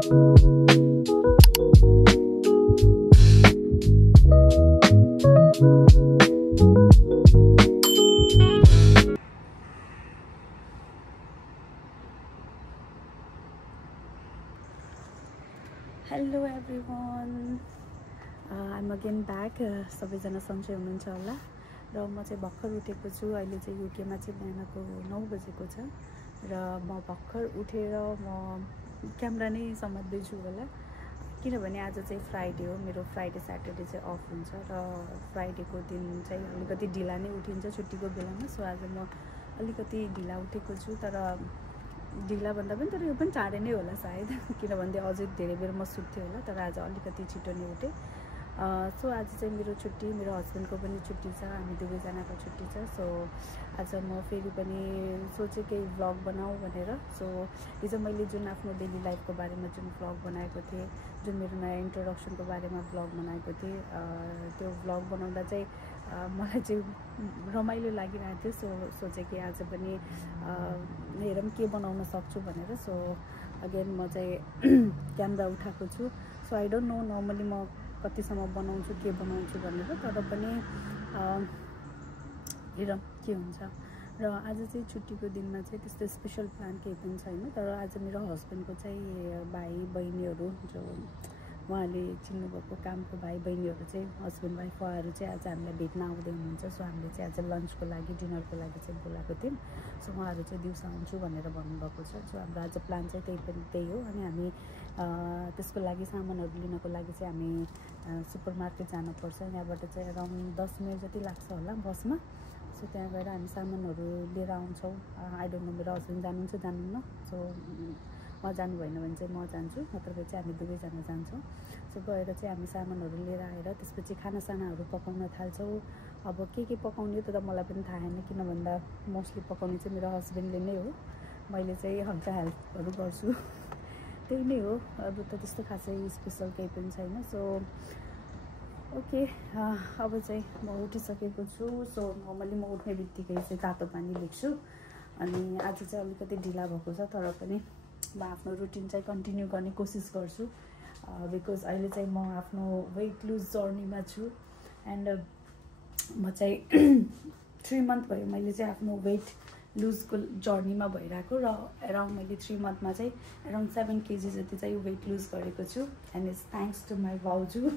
Hello everyone, I'm again back. सबैजना सन्चै हुनुहुन्छ होला र म चाहिँ भर्खर उठेको छु। अहिले चाहिँ युकेमा चाहिँ बिहानको 9 बजेको छ र म भर्खर उठेर म क्यामेरा नै समात्दैछु होला, किनभने आज चाहिँ फ्राइडे हो। मेरो फ्राइडे स्याटरडे चाहिँ अफ हुन्छ र फ्राइडेको दिन चाहिँ अलिकति ढिला नै उठिन्छ छुट्टीको बेलामा। सो आज म अलिकति ढिला उठेको छु, तर ढिला भन्दा पनि तर यो पनि चाँडै नै होला सायद, किनभने अझै धेरै बेर म सुत्थेँ होला, तर आज अलिकति छिटो नै उठेँ। सो आज चाहिँ मेरो छुट्टी, मेरो हस्बेन्डको पनि छुट्टी छ, हामी दुवैजनाको छुट्टी छ। सो आज म फेरि पनि सोचेँ केही भ्लग बनाऊँ भनेर। सो हिजो मैले जुन आफ्नो डेली लाइफको बारेमा जुन भ्लग बनाएको थिएँ, जुन मेरो नयाँ इन्ट्रोडक्सनको बारेमा भ्लग बनाएको थिएँ, त्यो भ्लग बनाउँदा चाहिँ मलाई चाहिँ रमाइलो लागिरहेको थियो। सो सोचेँ कि आज पनि हेरौँ के बनाउन सक्छु भनेर। सो अगेन म चाहिँ क्यामेरा उठाएको छु। So I don't no normally म कतिसम्म बनाउँछु के बनाउँछु भनेर, तर पनि हेरौँ के हुन्छ। र आज चाहिँ छुट्टीको दिनमा चाहिँ त्यस्तो स्पेसल प्लान केही पनि छैन, तर आज मेरो हस्बेन्डको चाहिँ भाइ बहिनीहरू, जो उहाँले चिन्नुभएको कामको भाइ बहिनीहरू चाहिँ हस्बेन्ड वाइफ उहाँहरू चाहिँ आज हामीलाई भेट्न आउँदै हुनुहुन्छ। सो हामीले चाहिँ आज लन्चको लागि डिनरको लागि चाहिँ बोलाएको थियौँ। सो उहाँहरू चाहिँ दिउँसो आउँछु भनेर भन्नुभएको छ। सो हाम्रो आज प्लान चाहिँ त्यही हो। अनि हामी त्यसको लागि सामानहरू लिनको लागि चाहिँ हामी सुपर मार्केट जानुपर्छ। यहाँबाट चाहिँ अराउन्ड 10 मिनट जति लाग्छ होला बसमा। सो त्यहाँ गएर हामी सामानहरू लिएर आउँछौँ। आई डोन्ट नो मेरो हस्बेन्ड जानुहुन्छ जानुहुन्न। सो म जानु भएन भने चाहिँ म जान्छु, नत्र चाहिँ हामी दुवैजना जान्छौँ। सो गएर चाहिँ हामी सामानहरू लिएर आएर त्यसपछि खानासानाहरू पकाउन थाल्छौँ। अब के पकाउने त मलाई पनि थाहा छैन, किन भन्दा मोस्टली पकाउने चाहिँ मेरो हस्बेन्डले नै हो, मैले चाहिँ हल्का हेल्पहरू गर्छु, त्यही नै हो। अब त त्यस्तो खासै स्पेसल केही पनि छैन। सो ओके, अब चाहिँ म उठिसकेको छु। सो नर्मली म उठ्ने बित्तिकै चाहिँ तातो पानी लेख्छु, अनि आज चाहिँ अलिकति ढिला भएको छ, तर पनि म आफ्नो रुटिन चाहिँ कन्टिन्यू गर्ने कोसिस गर्छु। बिकज अहिले चाहिँ म आफ्नो वेट लुज जर्नीमा छु। एन्ड म चाहिँ 3 मन्थ भयो मैले चाहिँ आफ्नो वेट लुजको जर्नीमा भइरहेको, र एराउन्ड मैले 3 मन्थमा चाहिँ एराउन्ड 7 केजी जति चाहिँ वेट लुज गरेको छु। And it's thanks to my भाउजू,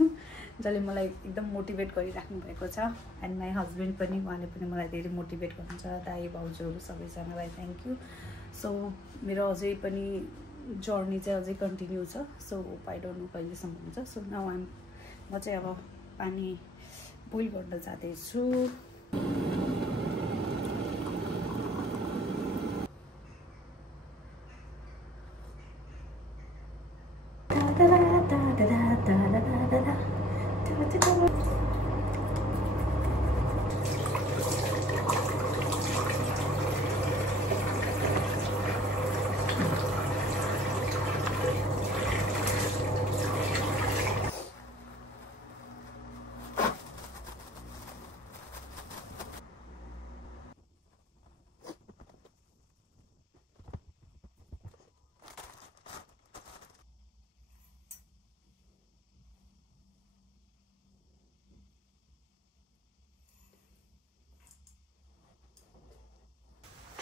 जसले मलाई एकदम मोटिभेट गरिराख्नु भएको छ। एन्ड माई हस्बेन्ड पनि, उहाँले पनि मलाई धेरै मोटिभेट गर्नुहुन्छ। दाइ भाउजूहरू सबैजनालाई थ्याङ्क यू। सो मेरो अझै पनि जर्नी चाहिँ अझै कन्टिन्यू छ। सो आई डोन्ट नो कहिलेसम्म हुन्छ। सो नाउ म चाहिँ अब पानी बोइल गर्न जाँदैछु।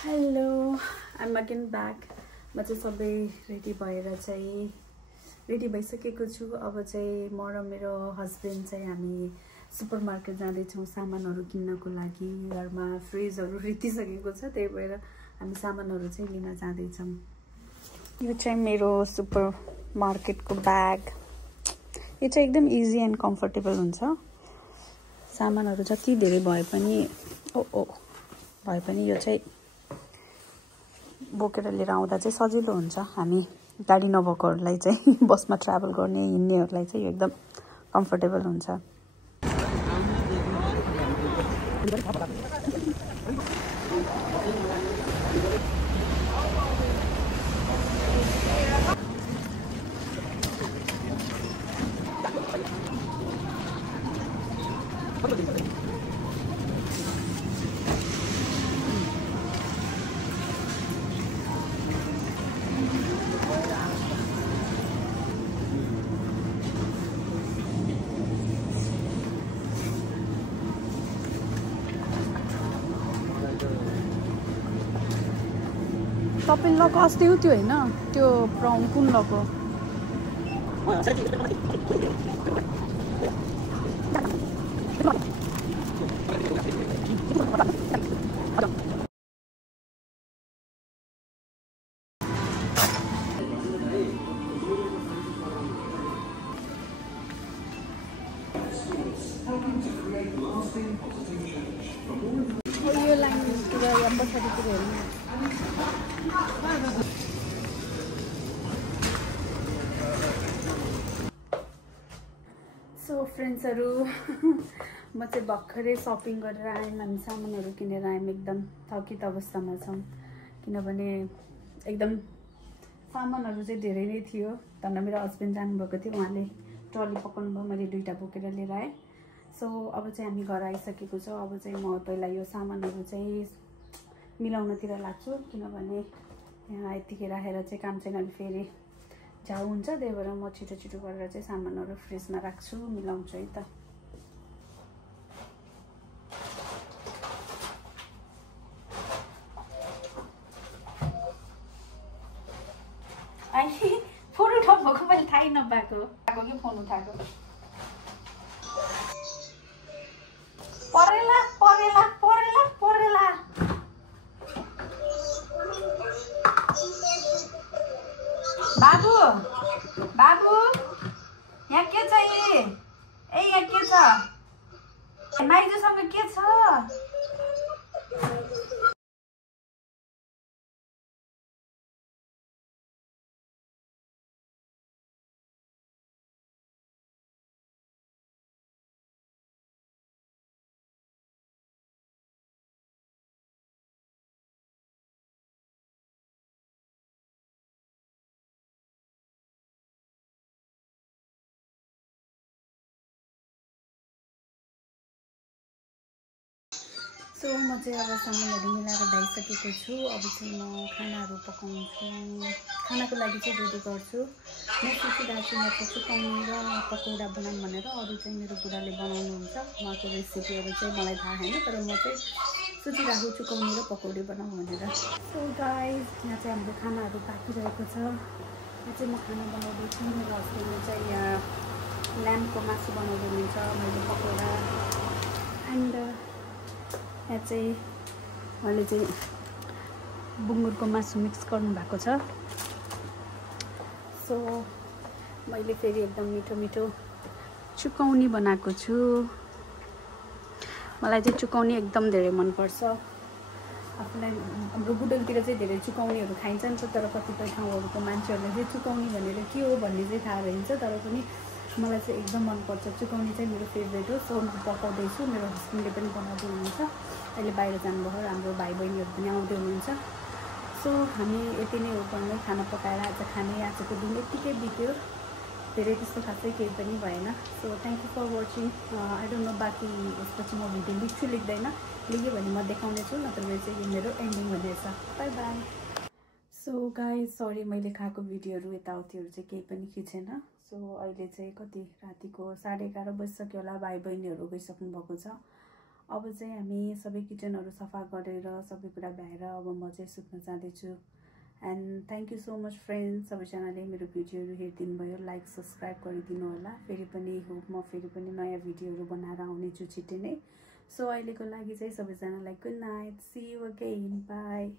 Hello, I'm again back. म चाहिँ सबै रेडी भइसकेको छु। अब चाहिँ म र मेरो हस्बेन्ड चाहिँ हामी सुपर मार्केट जाँदैछौँ सामानहरू किन्नको लागि। घरमा फ्रिजहरू रित्तिसकेको छ, त्यही भएर हामी सामानहरू चाहिँ लिन जाँदैछौँ। यो चाहिँ मेरो सुपर मार्केटको ब्याग। यो चाहिँ एकदम इजी एन्ड कम्फर्टेबल हुन्छ। सामानहरू जति धेरै भए पनि यो चाहिँ बोकेर लिएर आउँदा चाहिँ सजिलो हुन्छ। हामी गाडी नभएकोहरूलाई चाहिँ बसमा ट्राभल गर्ने हिँड्नेहरूलाई चाहिँ यो एकदम कम्फर्टेबल हुन्छ। सपिङ लको अस्ति त्यो होइन त्यो ब्राउन कुन लको यो लाइनतिर या पछाडितिर हेर्नु सो फ्रेन्ड्सहरू म चाहिँ भर्खरै सपिङ गरेर आयौँ हामी सामानहरू किनेर आयौँ एकदम थकित अवस्थामा छौँ किनभने एकदम सामानहरू चाहिँ धेरै नै थियो तर मेरो हस्बेन्ड जानुभएको थियो उहाँले ट्रली पकाउनु भयो मैले 2टा बोकेर लिएर आएँ सो अब चाहिँ हामी घर आइसकेको छौँ अब चाहिँ म पहिला यो सामानहरू चाहिँ मिलाउनतिर लाग्छु किनभने यहाँ यतिकै राखेर चाहिँ काम छैन भने फेरि झाउ हुन्छ त्यही भएर म छिटो छिटो गरेर चाहिँ सामानहरू फ्रिजमा राख्छु मिलाउँछु है त अहिले फोन उठाउनुको मैले थाहै नपाएको कि फोन उठाएको परेला परेला परेला परेला बाबु बाबु यहाँ के छ ए यहाँ के छ नाइजूसँग के छ सो म चाहिँ अब सामानहरू मिलाएर भइसकेको छु अब चाहिँ म खानाहरू पकाउँछु खानाको लागि चाहिँ रेडी गर्छु म सोचिरहेको छु म चाहिँ चुकाउने र पकौडा बनाऊँ भनेर अरू चाहिँ मेरो बुढाले बनाउनुहुन्छ उहाँको रेसिपीहरू चाहिँ मलाई थाहा छैन तर म चाहिँ सोचिरहेको चुकाउने र पकौडे बनाऊँ भनेर सो गाइस यहाँ चाहिँ हाम्रो खानाहरू पाकिरहेको छ यहाँ चाहिँ म खाना बनाउँदैछु मेरो हस्बेन्डले चाहिँ यहाँ ल्याम्पको मासु बनाउँदै हुनुहुन्छ मैले पकौडा एन्ड यहाँ चाहिँ उहाँले चाहिँ बुङ्गुरको मासु मिक्स गर्नुभएको छ सो मैले फेरि एकदम मिठो मिठो चुकौनी बनाएको छु मलाई चाहिँ चुकौनी एकदम धेरै मनपर्छ आफूलाई हाम्रो बुटोलतिर चाहिँ धेरै चुकौनीहरू खाइन्छ नि त तर कतिपय ठाउँहरूको मान्छेहरूले चाहिँ चुकौनी भनेर के हो भन्ने चाहिँ थाहा रहन्छ तर पनि मलाई चाहिँ एकदम मनपर्छ चुकौनी चाहिँ मेरो फेभरेट हो सो म पकाउँदैछु मेरो हस्बेन्डले पनि बनाउँदै हुनुहुन्छ अहिले बाहिर जानुभयो हाम्रो भाइ बहिनीहरू पनि आउँदै हुनुहुन्छ सो हामी यति नै हो घरमै खाना पकाएर आज खाने आजको दिन यत्तिकै बित्यो धेरै त्यस्तो खासै केही पनि भएन so thank you for watching I don't know बाँकी यसपछि म भिडियो लेख्छु लेख्दैन लेख्यो भने म देखाउने छु नत्र चाहिँ यो मेरो एन्डिङ हुनेछ by by so guys sorry मैले खाएको भिडियोहरू यताउतिहरू चाहिँ केही पनि खिचेन सो अहिले चाहिँ कति रातिको 11:30 बजिसक्यो होला भाइ बहिनीहरू गइसक्नु भएको छ अब चाहिँ हामी सबै किचनहरू सफा गरेर सबै कुरा भ्याएर अब म चाहिँ सुत्न जाँदैछु and thank you so much friends सबैजनाले मेरो भिडियोहरू हेरिदिनु भयो लाइक सब्सक्राइब गरिदिनु होला फेरि पनि होप म फेरि पनि नयाँ भिडियोहरू बनाएर आउनेछु छिट्टै नै सो अहिलेको लागि चाहिँ सबैजनालाई good night see you again by